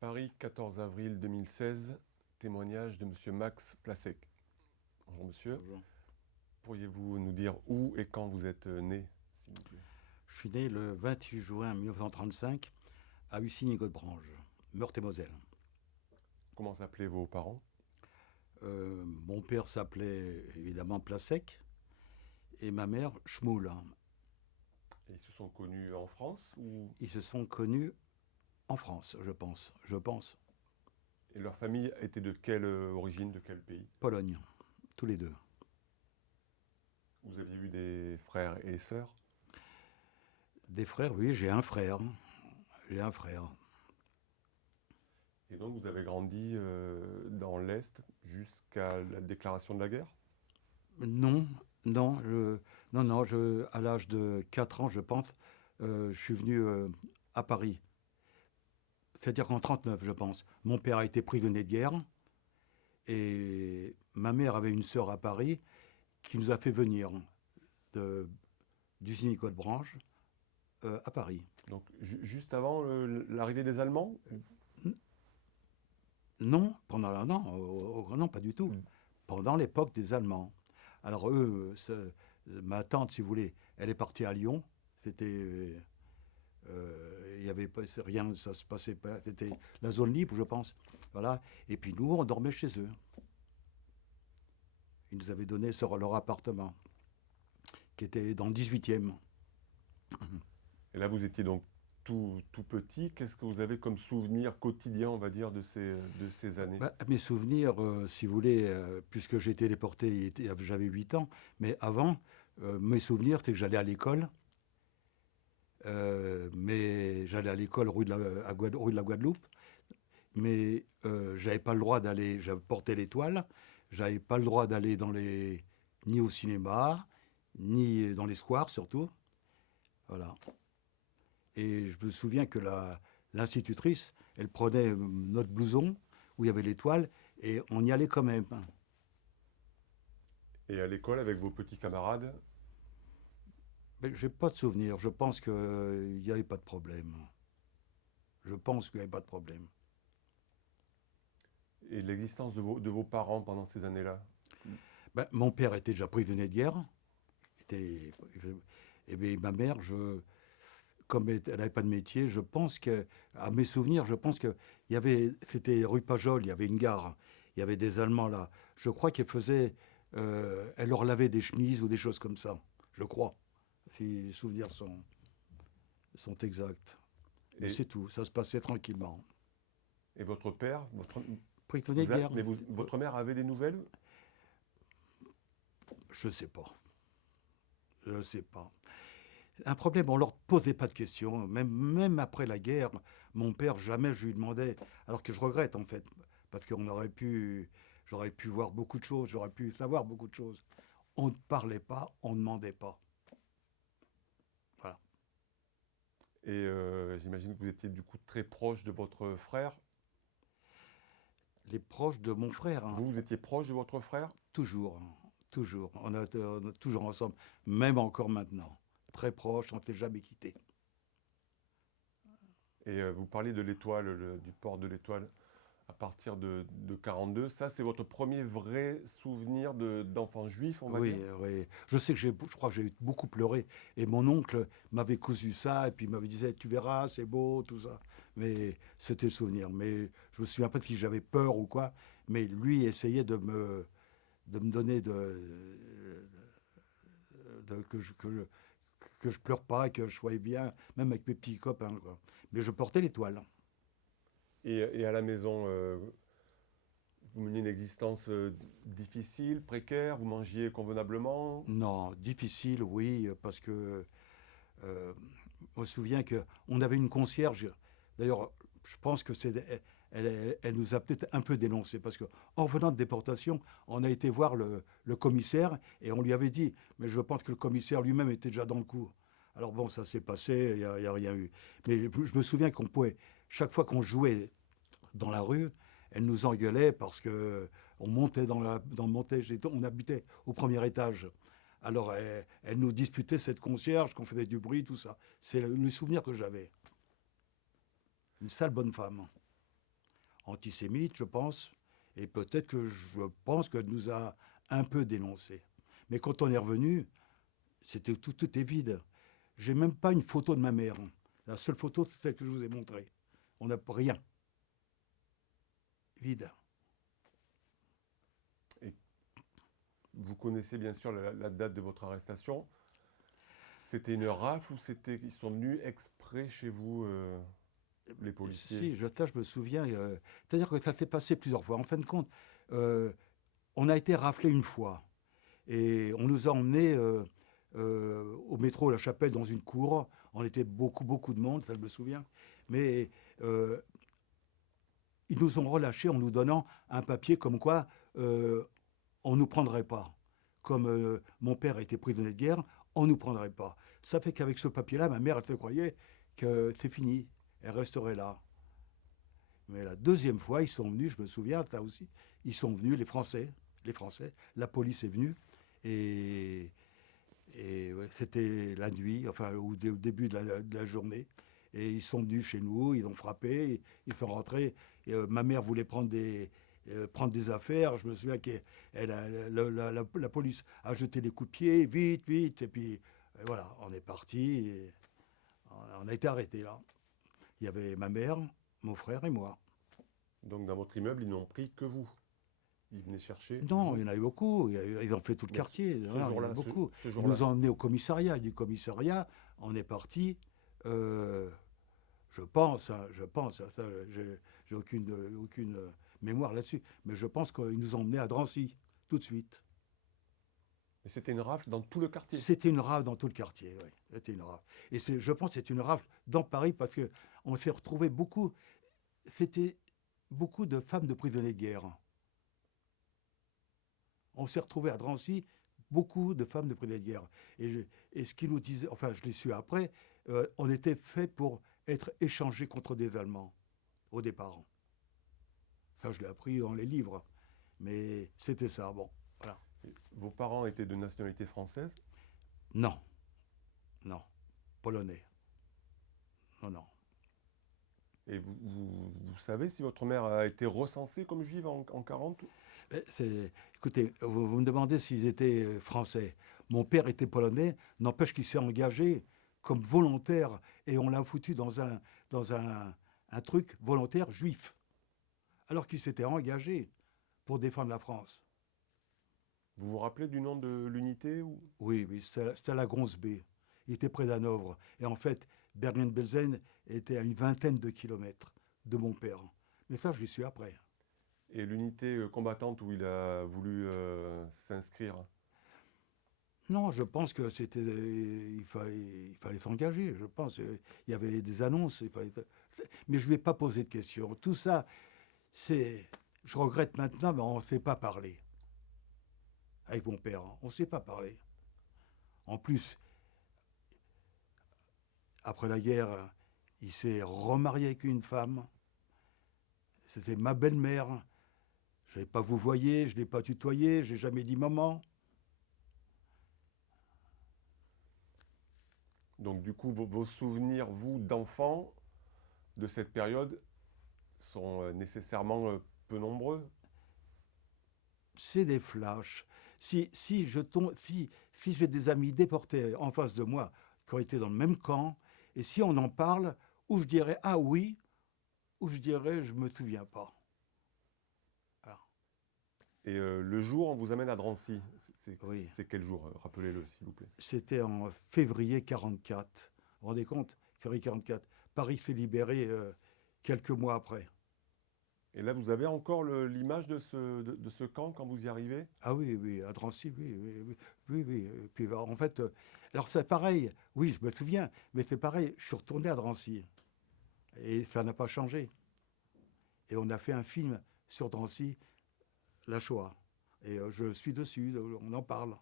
Paris, 14 avril 2016, témoignage de Monsieur Max Plasek. Bonjour monsieur. Bonjour. Pourriez-vous nous dire où et quand vous êtes né, s'il vous plaît? Je suis né le 28 juin 1935 à Hussiny-Godebranche, Meurthe-et-Moselle. Comment s'appelaient vos parents? Mon père s'appelait évidemment Plasek et ma mère Schmoul. Et ils se sont connus en France ou... Ils se sont connus en France, je pense. Et leur famille était de quelle origine, de quel pays? Pologne, tous les deux. Vous aviez eu des frères et sœurs? Des frères, oui, j'ai un frère. J'ai un frère. Et donc vous avez grandi dans l'Est jusqu'à la déclaration de la guerre? Non, à l'âge de 4 ans, je pense, je suis venu à Paris. C'est-à-dire qu'en 1939, je pense. Mon père a été prisonnier de guerre et ma mère avait une sœur à Paris qui nous a fait venir d'Usiny-Côte-Branche à Paris. Donc juste avant l'arrivée des Allemands? Non, non, pas du tout. Mm. Pendant l'époque des Allemands. Alors eux, ma tante, si vous voulez, elle est partie à Lyon. C'était, il y avait pas rien, ça se passait pas. C'était la zone libre, je pense. Voilà. Et puis nous, on dormait chez eux. Ils nous avaient donné leur appartement, qui était dans le 18e. Et là vous étiez donc tout petit. Qu'est-ce que vous avez comme souvenir quotidien, on va dire, de ces années? Bah, mes souvenirs, si vous voulez, puisque j'ai été déporté, j'avais 8 ans, mais avant, mes souvenirs, c'est que j'allais à l'école, mais j'allais à l'école rue de la Guadeloupe, mais j'avais pas le droit d'aller, j'avais porté l'étoile, j'avais pas le droit d'aller ni au cinéma, ni dans les squares surtout, voilà. Et je me souviens que l'institutrice, elle prenait notre blouson où il y avait l'étoile et on y allait quand même. Et à l'école, avec vos petits camarades? Mais j'ai pas de souvenir. Je pense qu'il n'y avait pas de problème. Je pense qu'il n'y avait pas de problème. Et l'existence de vos parents pendant ces années-là? Ben, mon père était déjà prisonnier de guerre. Et bien, ma mère, comme elle n'avait pas de métier, je pense que, à mes souvenirs, je pense que c'était rue Pajol, il y avait une gare, il y avait des Allemands là. Je crois qu'elle faisait, elle leur lavait des chemises ou des choses comme ça. Je crois, si les souvenirs sont exacts. Mais Et, c'est tout, ça se passait tranquillement. et votre père, Prisonnier de guerre, votre mère avait des nouvelles? je sais pas. Je sais pas. Un problème, on leur posait pas de questions. Même après la guerre, mon père, jamais je lui demandais. Alors que je regrette, en fait. Parce j'aurais pu voir beaucoup de choses, j'aurais pu savoir beaucoup de choses. On ne parlait pas, on ne demandait pas. Voilà. Et j'imagine que vous étiez du coup très proche de votre frère. Les proches de mon frère, hein, Vous étiez proche de votre frère? toujours, hein, toujours. On est toujours ensemble, même encore maintenant. Très proches, on ne s'est jamais quittés. Et vous parlez de l'étoile, du port de l'étoile à partir de 42. Ça, c'est votre premier vrai souvenir d'enfant juif, on va Oui, dire? oui. Je sais que je crois que j'ai beaucoup pleuré. Et mon oncle m'avait cousu ça, et puis il m'avait dit, tu verras, c'est beau, tout ça. Mais c'était le souvenir. Mais je me souviens pas si j'avais peur ou quoi. Mais lui essayait de me donner que je pleure pas, que je sois bien, même avec mes petits copains, quoi. Mais je portais l'étoile. Et à la maison, vous meniez une existence difficile, précaire, vous mangiez convenablement? Non, difficile, oui, parce que Euh, on me souvient qu'on avait une concierge. D'ailleurs, je pense que elle nous a peut-être un peu dénoncé parce que en revenant de déportation, on a été voir le commissaire et on lui avait dit, mais je pense que le commissaire lui-même était déjà dans le coup. Alors bon, ça s'est passé, il y a rien eu. Mais je me souviens qu'on pouvait, chaque fois qu'on jouait dans la rue, elle nous engueulait parce que on montait on habitait au premier étage. Alors, elle nous disputait cette concierge, qu'on faisait du bruit, tout ça. C'est le souvenir que j'avais. Une sale bonne femme. Antisémite, je pense. Et peut-être que je pense qu'elle nous a un peu dénoncés. Mais quand on est revenu, tout était vide. J'ai même pas une photo de ma mère. La seule photo, c'est celle que je vous ai montrée. On n'a rien. Vide. Et vous connaissez bien sûr la date de votre arrestation. C'était une rafle ou ils sont venus exprès chez vous, les policiers? Si, je me souviens. C'est-à-dire que ça s'est passé plusieurs fois. En fin de compte, on a été raflé une fois. Et on nous a emmenés au métro La Chapelle dans une cour. On était beaucoup de monde, ça je me souviens. Mais ils nous ont relâchés en nous donnant un papier comme quoi on ne nous prendrait pas. Comme mon père était prisonnier de guerre, on ne nous prendrait pas. Ça fait qu'avec ce papier-là, ma mère, elle se croyait que c'est fini. Elle resterait là. Mais la deuxième fois, ils sont venus, je me souviens, ça aussi, ils sont venus, les Français, la police est venue, et ouais, c'était la nuit, enfin, au début de la journée, et ils sont venus chez nous, ils ont frappé, ils sont rentrés, et, ma mère voulait prendre des affaires, je me souviens que la police a jeté les coups de pied, vite, et puis voilà, on est parti, et on a été arrêtés là. Il y avait ma mère, mon frère et moi. Donc dans votre immeuble, ils n'ont pris que vous. Ils venaient chercher Non, vous. il y en a eu beaucoup. Ils ont fait tout le Mais quartier. ce Voilà, il y en a jour-là, beaucoup. ce Ils jour-là, nous ont emmenés au commissariat. Du commissariat, on est parti. euh, je pense, hein, ça, j'ai aucune mémoire là-dessus. Mais je pense qu'ils nous ont emmenés à Drancy, tout de suite. mais c'était une rafle dans tout le quartier. C'était une rafle dans tout le quartier, oui. C'était une rafle. Et je pense que c'est une rafle dans Paris parce qu'on s'est retrouvé beaucoup. C'était beaucoup de femmes de prisonniers de guerre. On s'est retrouvé à Drancy, beaucoup de femmes de prisonniers de guerre. Et ce qu'ils nous disaient, enfin je l'ai su après, on était fait pour être échangés contre des Allemands au départ. Ça, je l'ai appris dans les livres. Mais c'était ça, bon, voilà. Vos parents étaient de nationalité française. Non, non, polonais. Non. Et vous savez si votre mère a été recensée comme juive en 40? Écoutez, vous me demandez s'ils étaient français. Mon père était polonais, n'empêche qu'il s'est engagé comme volontaire et on l'a foutu dans un truc volontaire juif, alors qu'il s'était engagé pour défendre la France. Vous vous rappelez du nom de l'unité ou... Oui, c'était à la Gronsbé. Il était près d'Hanovre. Et en fait, Bergen-Belsen était à une vingtaine de kilomètres de mon père. Mais ça, je l'ai su après. Et l'unité combattante où il a voulu s'inscrire? Non, je pense que il fallait s'engager. Je pense, il y avait des annonces. Mais je ne vais pas poser de questions. Tout ça, je regrette maintenant, mais on ne sait pas parler. Avec mon père, on ne sait pas parler. En plus, après la guerre, il s'est remarié avec une femme. C'était ma belle-mère. Je n'ai pas vous voyez, je ne l'ai pas tutoyé, je n'ai jamais dit maman. Donc du coup, vos souvenirs, vous, d'enfant, de cette période, sont nécessairement peu nombreux. C'est des flashs. Si j'ai des amis déportés en face de moi qui ont été dans le même camp, et si on en parle, ou je dirais ah oui, ou je dirais je me souviens pas. Voilà. Et le jour, on vous amène à Drancy. Oui. C'est quel jour? Rappelez-le, s'il vous plaît. C'était en février 44. Vous vous rendez compte? Février 44. Paris fait libérer quelques mois après. Et là, vous avez encore l'image de ce camp quand vous y arrivez? Ah oui, à Drancy, oui. Et puis en fait, alors c'est pareil, oui, je me souviens, mais c'est pareil, je suis retourné à Drancy. Et ça n'a pas changé. Et on a fait un film sur Drancy, la Shoah. Et je suis dessus, on en parle.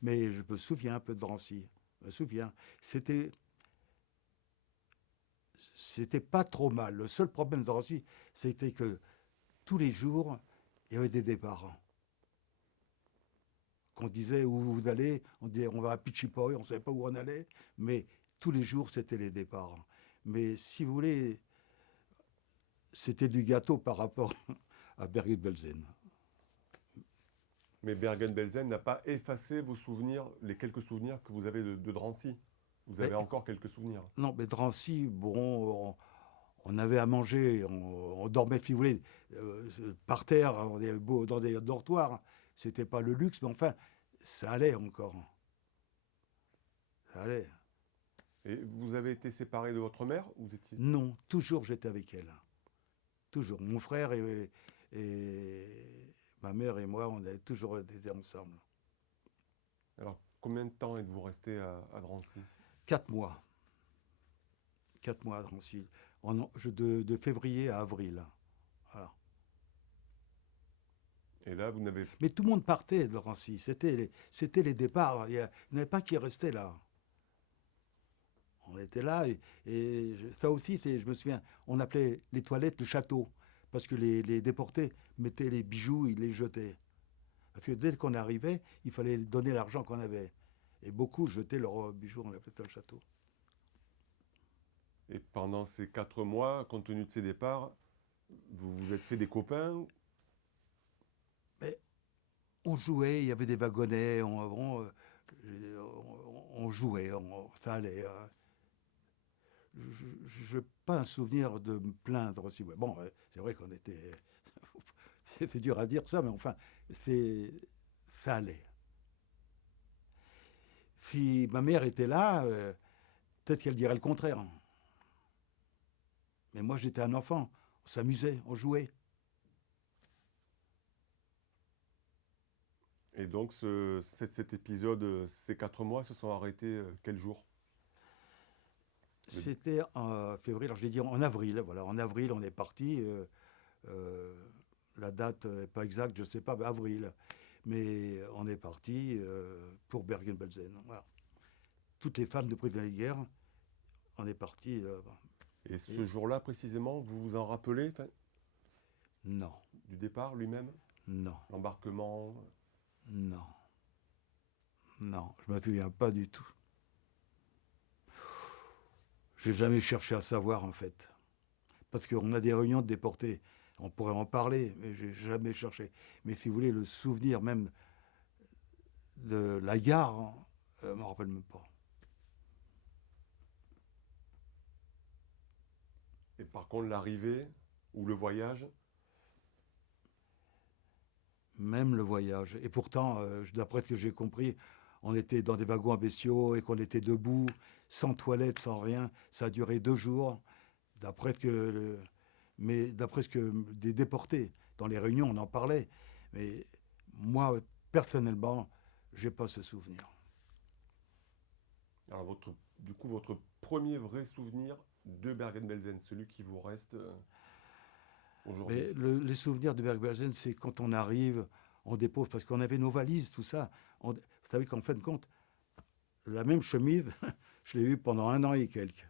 Mais je me souviens un peu de Drancy. Je me souviens. C'était pas trop mal. Le seul problème de Drancy, c'était que tous les jours, il y avait des départs. qu'on disait où vous allez, on disait on va à Pichipoy, on ne savait pas où on allait, mais tous les jours c'était les départs. Mais si vous voulez, c'était du gâteau par rapport à Bergen-Belsen. Mais Bergen-Belsen n'a pas effacé vos souvenirs, les quelques souvenirs que vous avez de Drancy. Vous avez Mais, encore quelques souvenirs. non, mais Drancy, bon, on avait à manger, on dormait, si vous voulez, par terre, on est beau dans des dortoirs. C'était pas le luxe, mais enfin, ça allait encore. Ça allait. Et vous avez été séparé de votre mère ou vous étiez... Non, toujours j'étais avec elle. Toujours. Mon frère et ma mère et moi, on a toujours été ensemble. Alors, combien de temps êtes-vous resté à Drancy? 4 mois. 4 mois à Drancy. De février à avril. Voilà. Et là, vous n'avez... Mais tout le monde partait de Drancy. C'était les départs. Il n'y en avait pas qui restaient là. On était là et ça aussi, je me souviens, on appelait les toilettes le château. Parce que les déportés mettaient les bijoux, ils les jetaient. Parce que dès qu'on arrivait, il fallait donner l'argent qu'on avait. Et beaucoup jetaient leurs bijoux, on appelait ça le château. Et pendant ces 4 mois, compte tenu de ces départs, vous vous êtes fait des copains? Mais on jouait, il y avait des wagonnets, on jouait, ça allait. Je n'ai pas un souvenir de me plaindre aussi. Bon, c'est vrai qu'on était... c'est dur à dire ça, mais enfin, ça allait. Si ma mère était là, peut-être qu'elle dirait le contraire. Mais moi, j'étais un enfant. On s'amusait, on jouait. Et donc, cet épisode, ces 4 mois se sont arrêtés quel jour? C'était en février, alors je l'ai dit en avril. Voilà, en avril, on est parti. La date n'est pas exacte, je ne sais pas, mais avril. Mais on est parti pour Bergen-Belsen. Voilà. Toutes les femmes de prisonniers de guerre, on est parti. Et ce jour-là, précisément, vous vous en rappelez, Non, du départ lui-même? non, L'embarquement? non, non, je ne me souviens pas du tout. J'ai jamais cherché à savoir, en fait. Parce qu'on a des réunions de déportés. On pourrait en parler, mais j'ai jamais cherché. Mais si vous voulez, le souvenir même de la gare, je ne me rappelle même pas. Et par contre, l'arrivée ou le voyage? Même le voyage. Et pourtant, d'après ce que j'ai compris, on était dans des wagons à bestiaux et qu'on était debout, sans toilette, sans rien. Ça a duré 2 jours. D'après ce que, d'après ce que des déportés, dans les réunions, on en parlait. Mais moi, personnellement, j'ai pas ce souvenir. Alors, du coup, votre premier vrai souvenir de Bergen-Belsen, celui qui vous reste aujourd'hui? Mais les souvenirs de Bergen-Belsen, c'est quand on arrive, on dépose, parce qu'on avait nos valises, tout ça. Vous savez qu'en fin de compte, la même chemise, je l'ai eue pendant 1 an et quelques.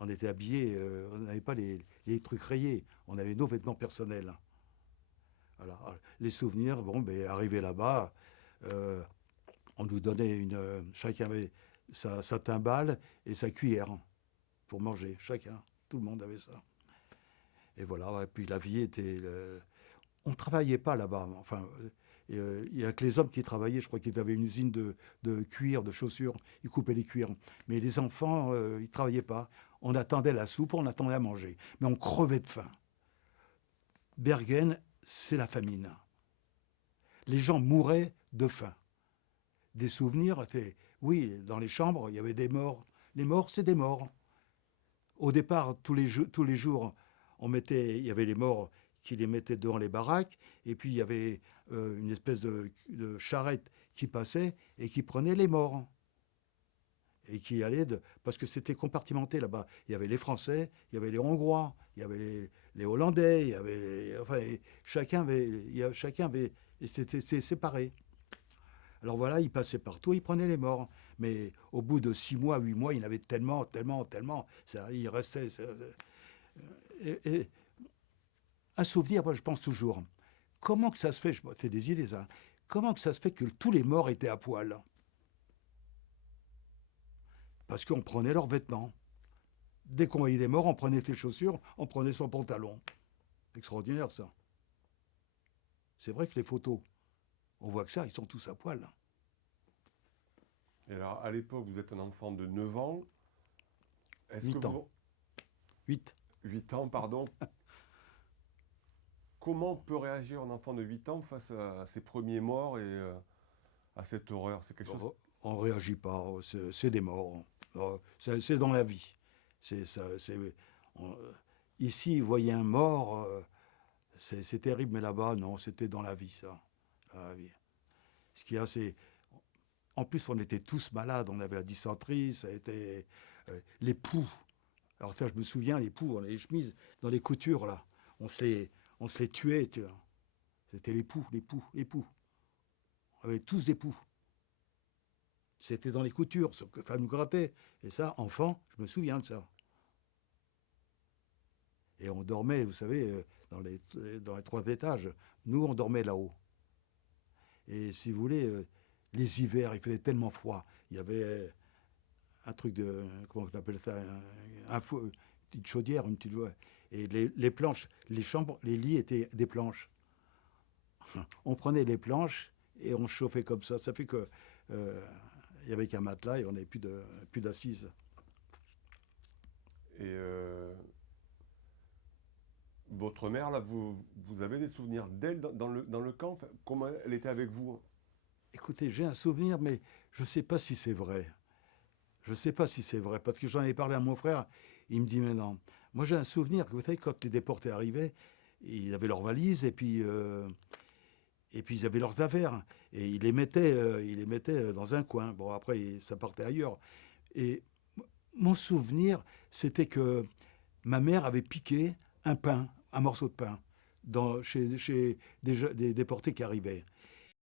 On était habillés, on n'avait pas les trucs rayés, on avait nos vêtements personnels. Voilà. Les souvenirs, bon, ben, arrivé là-bas, on nous donnait chacun avait sa timbale et sa cuillère pour manger, chacun, tout le monde avait ça. Et voilà, et puis la vie était... on ne travaillait pas là-bas, enfin, il n'y a que les hommes qui travaillaient, je crois qu'ils avaient une usine de cuir, de chaussures, ils coupaient les cuirs. Mais les enfants, ils ne travaillaient pas. On attendait la soupe, on attendait à manger. Mais on crevait de faim. Bergen, c'est la famine. Les gens mouraient de faim. Des souvenirs, oui, dans les chambres, il y avait des morts. Les morts, c'est des morts. Au départ, tous les jours, il y avait les morts qui les mettaient devant les baraques, et puis il y avait une espèce de charrette qui passait et qui prenait les morts. Et qui allait parce que c'était compartimenté là-bas. Il y avait les Français, il y avait les Hongrois, il y avait les Hollandais, il y avait, enfin, chacun avait, c'était séparé. Alors voilà, ils passaient partout, ils prenaient les morts. Mais au bout de 6 mois, 8 mois, il y en avait tellement, il restait. Et un souvenir, moi je pense toujours, comment que ça se fait, je me fais des idées, ça, comment que ça se fait que tous les morts étaient à poil? Parce qu'on prenait leurs vêtements. Dès qu'on voyait des morts, on prenait ses chaussures, on prenait son pantalon. Extraordinaire, ça. C'est vrai que les photos, on voit que ça, ils sont tous à poil. Et alors, à l'époque, vous êtes un enfant de 9 ans. Est-ce 8 que ans. vous... 8. 8 ans, pardon. Comment peut réagir un enfant de 8 ans face à ses premiers morts et à cette horreur? C'est quelque chose... On ne réagit pas, c'est des morts. C'est dans la vie. On- ici, vous voyez un mort, c'est terrible, mais là-bas, non, c'était dans la vie, ça. Dans la vie. Ce qu'il y a, c'est... En plus, on était tous malades, on avait la dysenterie, ça a été... les poux. Alors ça, je me souviens, les poux, on avait les chemises dans les coutures, là. On se les tuait, tu vois. C'était les poux, les poux, les poux. On avait tous des poux. C'était dans les coutures, ça nous grattait. Et ça, enfant, je me souviens de ça. Et on dormait, vous savez, dans les 3 étages. Nous, on dormait là-haut. Et si vous voulez, les hivers, il faisait tellement froid. Il y avait un truc de... Comment on appelle ça? Une petite chaudière, une petite... Ouais. Et les planches, les chambres, les lits étaient des planches. On prenait les planches et on chauffait comme ça. Ça fait que... il n'y avait qu'un matelas et on n'avait plus d'assises. Et votre mère, là, vous avez des souvenirs d'elle dans le camp? Enfin, comment elle était avec vous? Écoutez, j'ai un souvenir, mais je ne sais pas si c'est vrai. Je ne sais pas si c'est vrai, parce que j'en ai parlé à mon frère, il me dit, mais non. Moi, j'ai un souvenir que, vous savez, quand les déportés arrivaient, ils avaient leurs valises et puis ils avaient leurs affaires. Et ils les mettaient dans un coin. Bon, après, ça partait ailleurs. Et mon souvenir, c'était que ma mère avait piqué un morceau de pain, chez des déportés qui arrivaient.